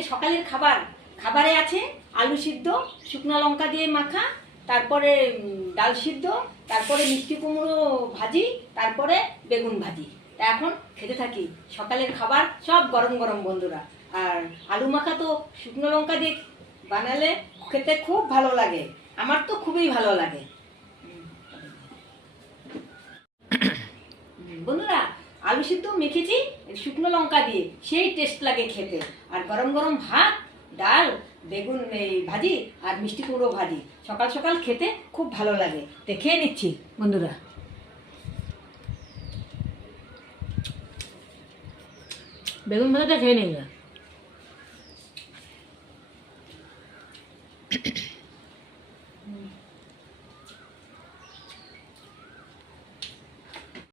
আজকে সকালের খাবারে আছে আলু সিদ্ধ, শুকনো লঙ্কা দিয়ে মাখা, তারপরে ডাল সিদ্ধ, তারপরে মিষ্টি কুমড়ো ভাজি, তারপরে বেগুন ভাজি। তা এখন খেতে থাকি। সকালের খাবার সব গরম গরম বন্ধুরা। আর আলু মাখা তো শুকনো লঙ্কা দিয়ে বানালে খেতে খুব ভালো লাগে, আমার তো খুবই ভালো লাগে বন্ধুরা। আলু সিদ্ধ মেখেছি শুকনো লঙ্কা দিয়ে, সেই টেস্ট লাগে খেতে। আর গরম গরম ভাত, ডাল, বেগুন ভাজি আর মিষ্টি কুমড়ো ভাজি সকাল সকাল খেতে খুব ভালো লাগে। তো খেয়ে নিচ্ছি বন্ধুরা। বেগুন ভাজাটা খেয়ে নিই।